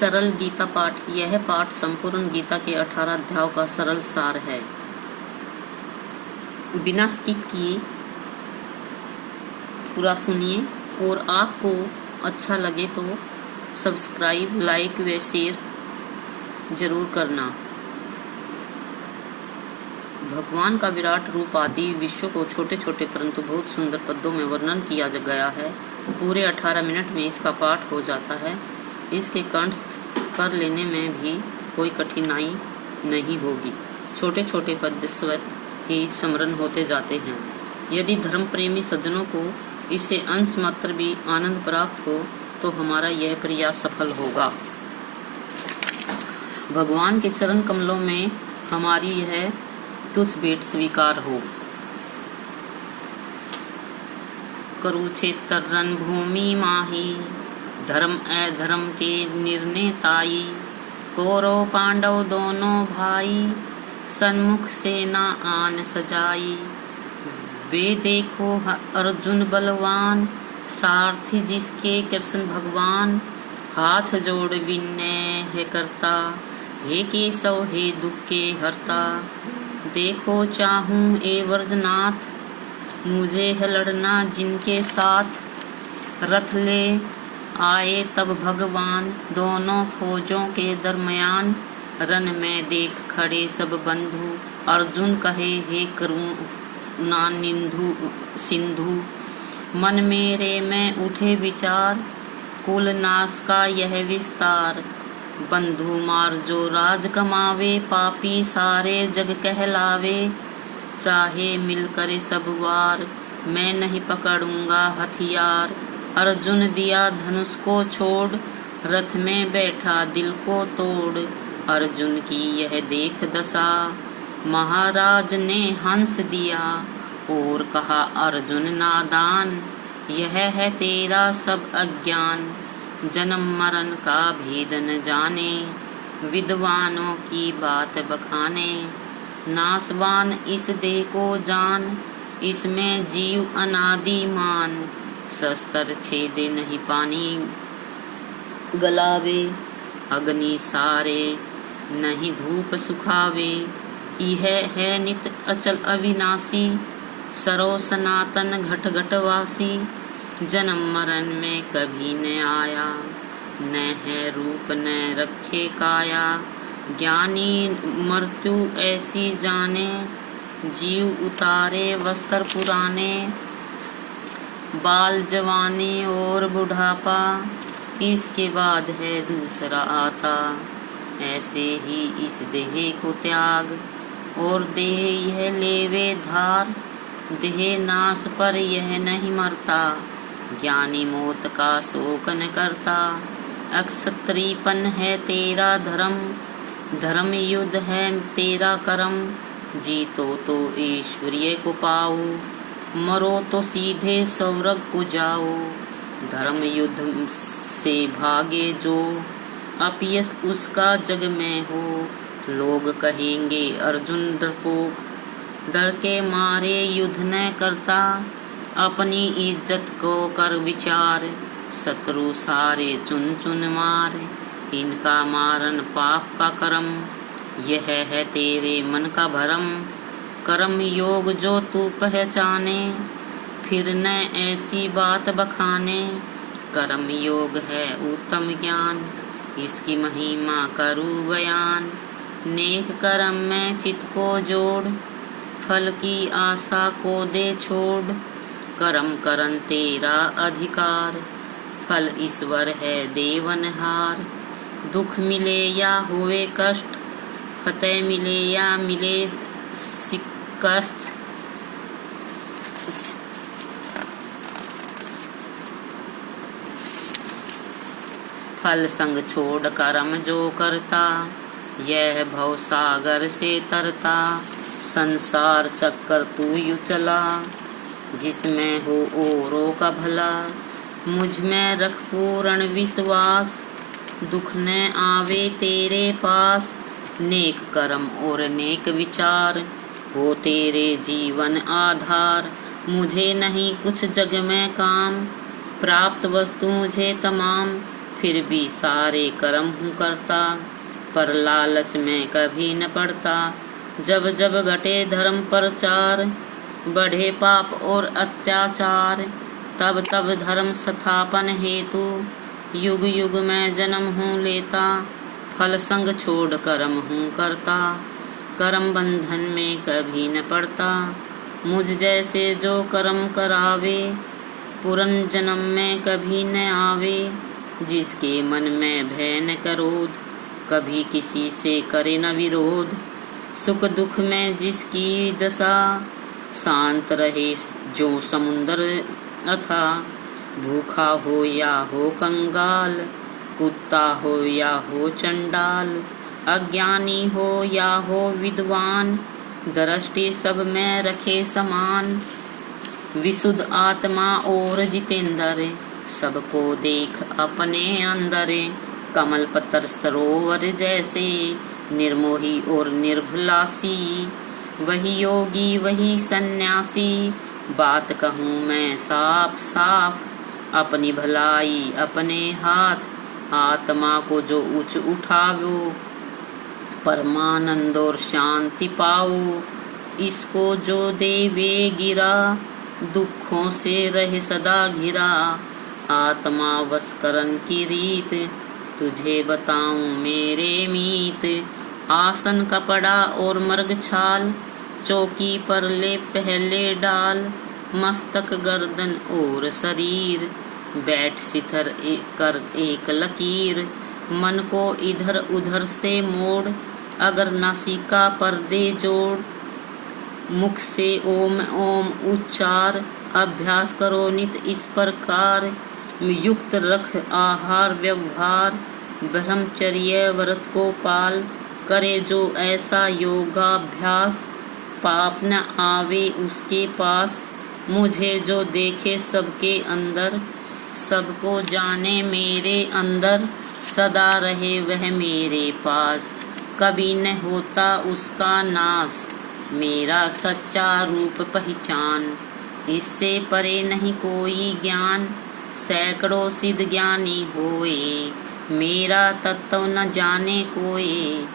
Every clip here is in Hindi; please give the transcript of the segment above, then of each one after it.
सरल गीता पाठ। यह पाठ संपूर्ण गीता के 18 अध्यायों का सरल सार है। बिना स्किप किए पूरा सुनिए और आपको अच्छा लगे तो सब्सक्राइब, लाइक व शेयर जरूर करना। भगवान का विराट रूप आदि विश्व को छोटे छोटे परंतु बहुत सुंदर पदों में वर्णन किया गया है। पूरे 18 मिनट में इसका पाठ हो जाता है। इसके कंठस्थ कर लेने में भी कोई कठिनाई नहीं होगी। छोटे छोटे पद स्वतः ही स्मरण होते जाते हैं। यदि धर्म प्रेमी सज्जनों को इससे अंश मात्र भी आनंद प्राप्त हो तो हमारा यह प्रयास सफल होगा। भगवान के चरण कमलों में हमारी यह तुच्छ भेंट स्वीकार हो। कुरुक्षेत्र रणभूमि माही, धर्म अधर्म के निर्णेताई। कौरव पांडव दोनों भाई, सन्मुख सेना आन सजाई। वे देखो अर्जुन बलवान, सारथी जिसके कृष्ण भगवान। हाथ जोड़ विनय है करता, हे केशव हे दुख के हरता। देखो चाहूं ए वर्जनाथ, मुझे है लड़ना जिनके साथ। रथ ले आए तब भगवान, दोनों फौजों के दरमियान। रन में देख खड़े सब बंधु, अर्जुन कहे हे करुणा निंधु सिंधु। मन मेरे में उठे विचार, कुल नाश का यह विस्तार। बंधु मार जो राज कमावे, पापी सारे जग कहलावे। चाहे मिल करे सब वार, मैं नहीं पकड़ूंगा हथियार। अर्जुन दिया धनुष को छोड़, रथ में बैठा दिल को तोड़। अर्जुन की यह देख दशा, महाराज ने हंस दिया। और कहा अर्जुन नादान, यह है तेरा सब अज्ञान। जन्म मरण का भेद न जाने, विद्वानों की बात बखाने। नासवान इस देह को जान, इसमें जीव अनादिमान। शस्त्र छेदे नहीं पानी गलावे, अग्नि सारे नहीं धूप सुखावे। यह है नित अचल अविनाशी, सरो सनातन घट घटवासी। जन्म मरण में कभी न आया, न है रूप न रखे काया। ज्ञानी मृत्यु ऐसी जाने, जीव उतारे वस्त्र पुराने। बाल जवानी और बुढ़ापा, इसके बाद है दूसरा आता। ऐसे ही इस देह को त्याग, और देह यह लेवे धार। देह नाश पर यह नहीं मरता, ज्ञानी मौत का शोक न करता। अक्षत्रियपन है तेरा धर्म, धर्म युद्ध है तेरा कर्म। जीतो तो ऐश्वर्य को पाओ, मरो तो सीधे स्वर्ग को जाओ। धर्म युद्ध से भागे जो, अपयश उसका जग में हो। लोग कहेंगे अर्जुन डरपोक, डर के मारे युद्ध न करता। अपनी इज्जत को कर विचार, शत्रु सारे चुन चुन मार। इनका मारन पाप का कर्म, यह है तेरे मन का भरम। कर्म योग जो तू पहचाने, फिर न ऐसी बात बखाने। कर्म योग है उत्तम ज्ञान, इसकी महिमा करूँ बयान। नेक कर्म में चित्त को जोड़, फल की आशा को दे छोड़। कर्म करन तेरा अधिकार, फल ईश्वर है देवनहार। दुख मिले या होवे कष्ट, फतेह मिले या मिले शिकस्त। फल संग छोड़ कर्म जो करता, यह भव सागर से तरता। संसार चक्कर तू यू चला, जिसमें हो औरों का भला। मुझ में रख पूर्ण विश्वास, दुख न आवे तेरे पास। नेक कर्म और नेक विचार, हो तेरे जीवन आधार। मुझे नहीं कुछ जग में काम, प्राप्त वस्तु मुझे तमाम। फिर भी सारे कर्म हूँ करता, पर लालच में कभी न पड़ता। जब जब घटे धर्म प्रचार, बढ़े पाप और अत्याचार, तब तब धर्म स्थापन हेतु युग युग में जन्म हूँ लेता। फल संग छोड़ कर्म हूँ करता, कर्म बंधन में कभी न पड़ता। मुझ जैसे जो कर्म करावे, पुरन जन्म में कभी न आवे। जिसके मन में भय न क्रोध, कभी किसी से करे न विरोध। सुख दुख में जिसकी दशा, शांत रहे जो समुंदर अथा। भूखा हो या हो कंगाल, कुत्ता हो या हो चंडाल, अज्ञानी हो या हो विद्वान, दृष्टि सब में रखे समान। विशुद्ध आत्मा और जितेंद्र, सबको देख अपने अंदर। कमल पत्र सरोवर जैसे, निर्मोही और निर्भुलासी। वही योगी वही सन्यासी, बात कहूँ मैं साफ साफ। अपनी भलाई अपने हाथ, आत्मा को जो उच्च उठावो, परमानंद और शांति पाओ। इसको जो देवे गिरा, दुखों से रहे सदा घिरा। आत्मा वशकरण की रीत, तुझे बताऊं मेरे मीत। आसन कपड़ा और मृग छाल, चौकी पर ले पहले डाल। मस्तक गर्दन और शरीर, बैठ सिथर कर एक लकीर। मन को इधर उधर से मोड़, अगर नासिका पर दे जोड़। मुख से ओम ओम उच्चार, अभ्यास करो नित इस प्रकार। युक्त रख आहार व्यवहार, ब्रह्मचर्य व्रत को पाल। करे जो ऐसा योगाभ्यास, पाप न आवे उसके पास। मुझे जो देखे सबके अंदर, सबको जाने मेरे अंदर। सदा रहे वह मेरे पास, कभी न होता उसका नाश। मेरा सच्चा रूप पहचान, इससे परे नहीं कोई ज्ञान। सैकड़ों सिद्ध ज्ञानी होए, मेरा तत्व न जाने कोई।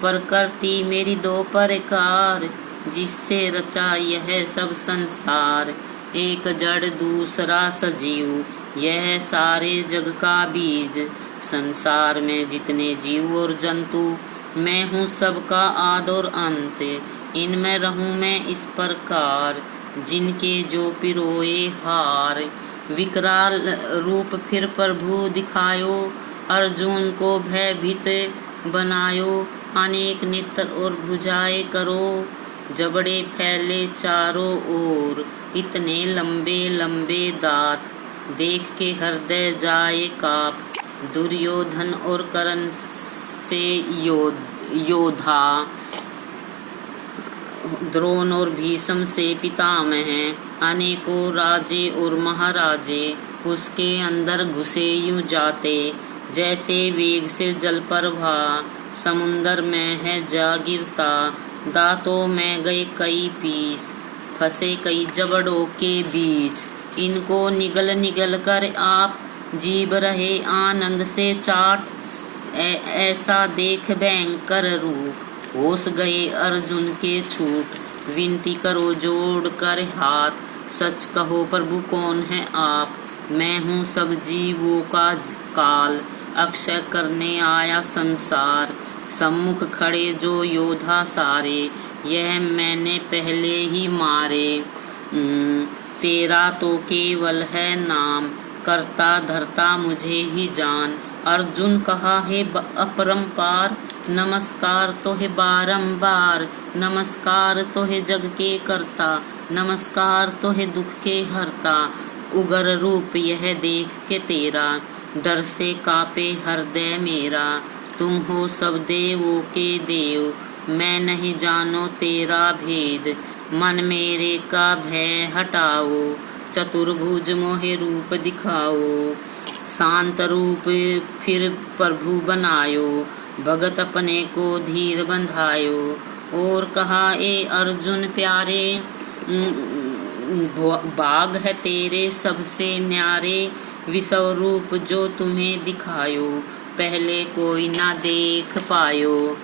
प्रकृति मेरी दो प्रकार, जिससे रचा यह सब संसार। एक जड़ दूसरा सजीव, यह सारे जग का बीज। संसार में जितने जीव और जंतु, मैं हूँ सबका आद और अंत। इनमें रहूँ मैं इस प्रकार, जिनके जो पिरोए हार। विकराल रूप फिर प्रभु दिखायो, अर्जुन को भयभीत बनायो। अनेक नेत्र और भुजाएं करो, जबड़े फैले चारों ओर। इतने लंबे लंबे दांत, देख के हृदय जाए काप। दुर्योधन और कर्ण से योद्धा, द्रोण और भीष्म से पितामह। अनेकों राजे और महाराजे, उसके अंदर घुसे यूं जाते। जैसे वेग से जल प्रवाह, समुंदर में है जा गिरता। दांतों में गए कई पीस, फंसे कई जबड़ों के बीच। इनको निगल निगल कर आप, जीव रहे आनंद से चाट। ऐसा देख भयंकर रूप, होश गए अर्जुन के छूट। विनती करो जोड़ कर हाथ, सच कहो प्रभु कौन है आप। मैं हूँ सब जीवों का काल, अक्षय करने आया संसार। सम्मुख खड़े जो योद्धा सारे, यह मैंने पहले ही मारे। तेरा तो केवल है नाम, करता धरता मुझे ही जान। अर्जुन कहा है अपरंपार, नमस्कार तो है बारंबार। नमस्कार तो है जग के करता, नमस्कार तो है दुख के हरता। उग्र रूप यह देख के तेरा, डर से कापे हृदय मेरा। तुम हो सब देवों के देव, मैं नहीं जानो तेरा भेद। मन मेरे का भय हटाओ, चतुर्भुज मोहे रूप दिखाओ। शांत रूप फिर प्रभु बनायो, भगत अपने को धीर बंधायो। और कहा ए अर्जुन प्यारे, बाग है तेरे सबसे न्यारे। विषव रूप जो तुम्हें दिखायो, पहले कोई ना देख पायो।